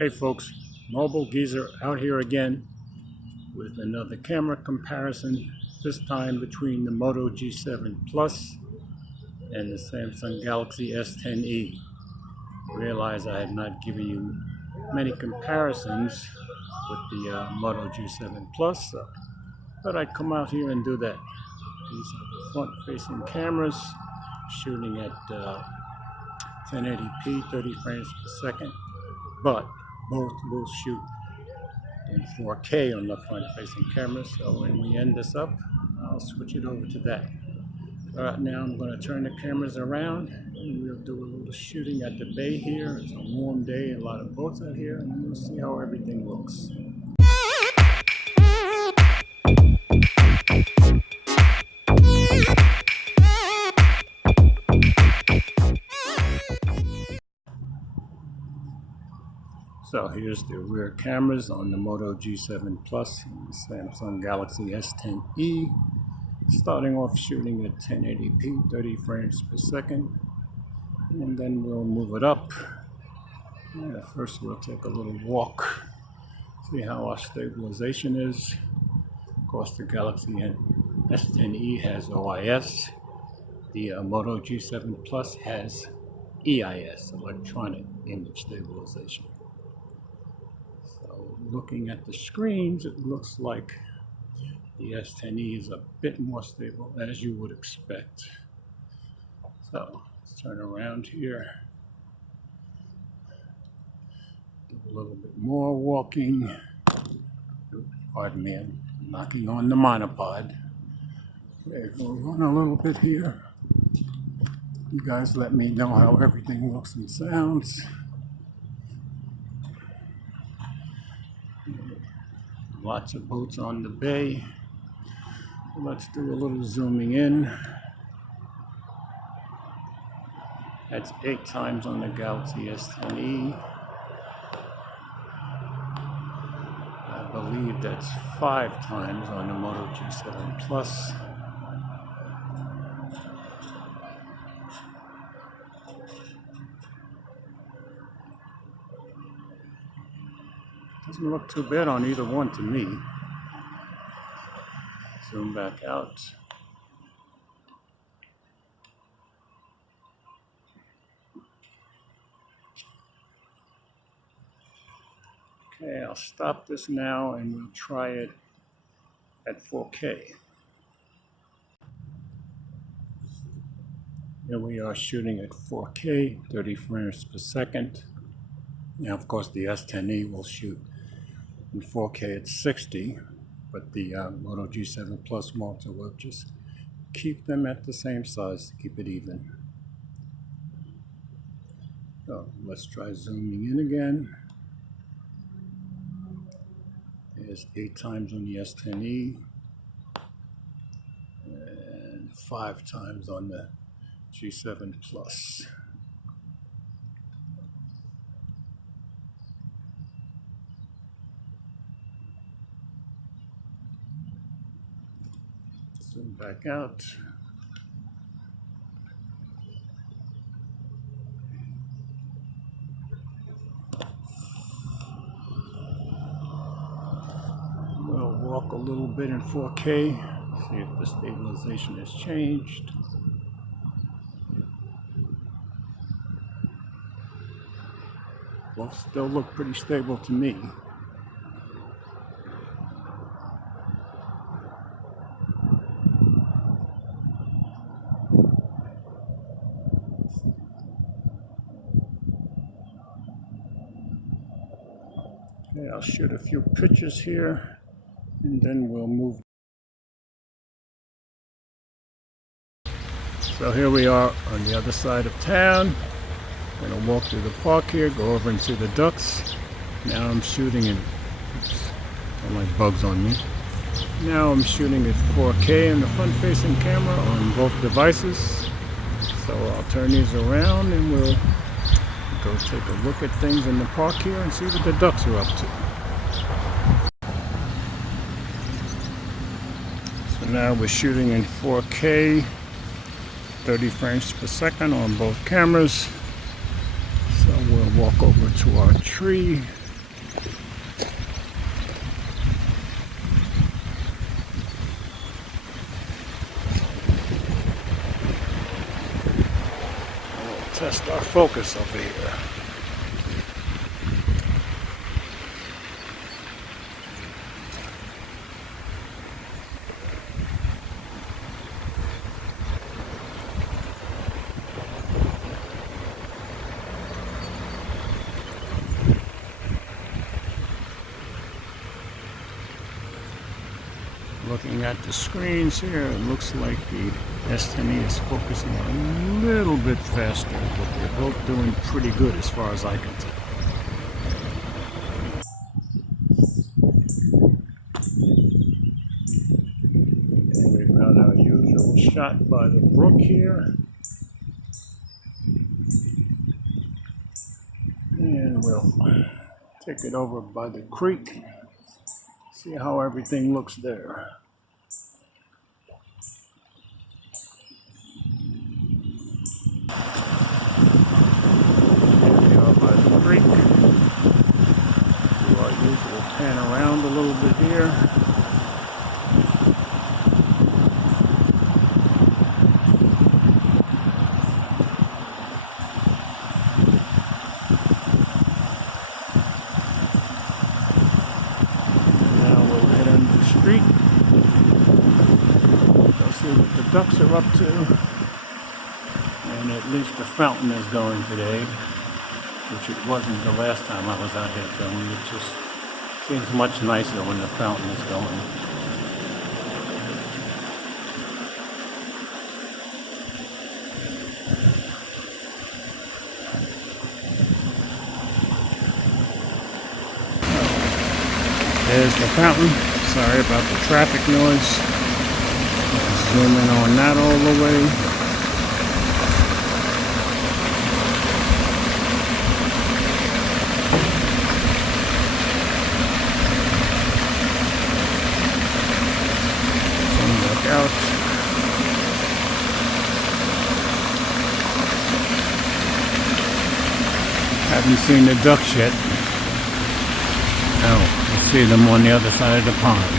Hey folks, Mobile Geezer out here again with another camera comparison, this time between the Moto G7 Plus and the Samsung Galaxy S10e. Realize I have not given you many comparisons with the Moto G7 Plus, so thought I'd come out here and do that. These are the front-facing cameras shooting at 1080p, 30 frames per second, but both will shoot in 4K on the front-facing camera. So when we end this up, I'll switch it over to that. All right, now I'm going to turn the cameras around and we'll do a little shooting at the bay here. It's a warm day, a lot of boats out here, and we'll see how everything looks. So here's the rear cameras on the Moto G7 Plus and the Samsung Galaxy S10e. Starting off shooting at 1080p, 30 frames per second. And then we'll move it up. First we'll take a little walk, see how our stabilization is. Of course the Galaxy S10e has OIS. The Moto G7 Plus has EIS, Electronic Image Stabilization. Looking at the screens, it looks like the S10e is a bit more stable, as you would expect. So let's turn around here, do a little bit more walking. Pardon me, I'm knocking on the monopod. Okay, we'll run a little bit here. You guys let me know how everything looks and sounds. Lots of boats on the bay. Let's do a little zooming in. That's 8 times on the Galaxy S10e. I believe that's 5 times on the Moto G7 Plus. Doesn't look too bad on either one to me. Zoom back out. Okay, I'll stop this now and we'll try it at 4K. Here we are shooting at 4K, 30 frames per second. Now, of course, the S10e will shoot in 4K at 60, but the Moto G7 Plus won't, so we'll just keep them at the same size to keep it even. So let's try zooming in again. There's 8 times on the S10e and 5 times on the G7 Plus. Zoom back out. We'll walk a little bit in 4K, see if the stabilization has changed. Both still look pretty stable to me. Okay, I'll shoot a few pictures here and then we'll move. So here we are on the other side of town. I'm gonna walk through the park here, go over and see the ducks. Now I'm shooting in, oops, don't like bugs on me. Now I'm shooting at 4K in the front-facing camera on both devices. So I'll turn these around and we'll go take a look at things in the park here and see what the ducks are up to. So now we're shooting in 4K, 30 frames per second on both cameras. So we'll walk over to our tree test our focus over here. Looking at the screens here, it looks like the S10e is focusing a little bit faster, but they're both doing pretty good as far as I can tell. And we've got our usual shot by the brook here. And we'll take it over by the creek, see how everything looks there. By the creek. Do our usual pan around a little bit here. And now we'll head under the street. Go see what the ducks are up to. And at least the fountain is going today, which it wasn't the last time I was out here filming. It just seems much nicer when the fountain is going. There's the fountain. Sorry about the traffic noise. Zoom in on that all the way. Out. Haven't seen the ducks yet. Oh, we'll see them on the other side of the pond.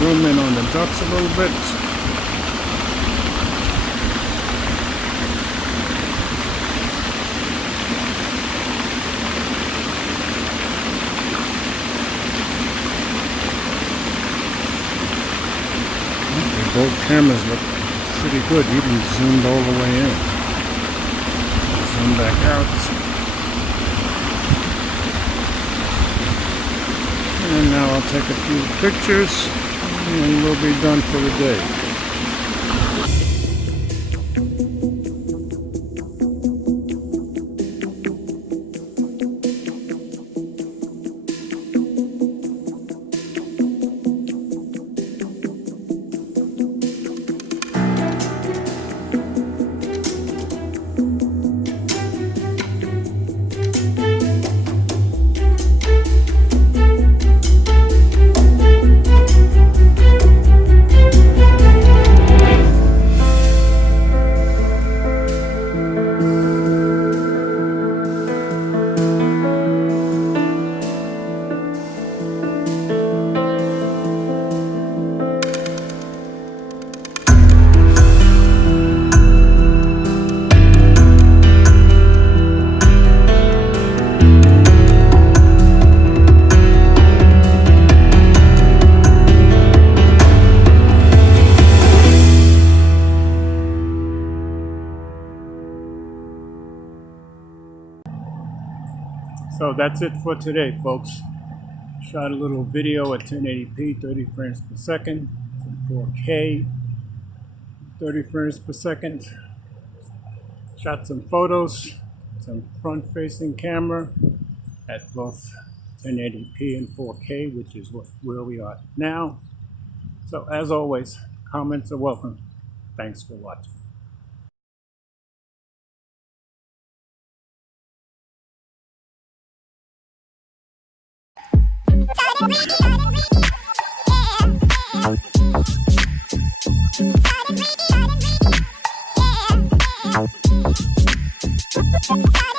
Zoom in on the ducks a little bit. Both cameras look pretty good, even zoomed all the way in. Zoom back out. And now I'll take a few pictures and we'll be done for the day. So that's it for today, folks. Shot a little video at 1080p, 30 frames per second, 4K, 30 frames per second. Shot some photos, some front-facing camera at both 1080p and 4K, which is where we are now. So as always, comments are welcome. Thanks for watching. Yeah.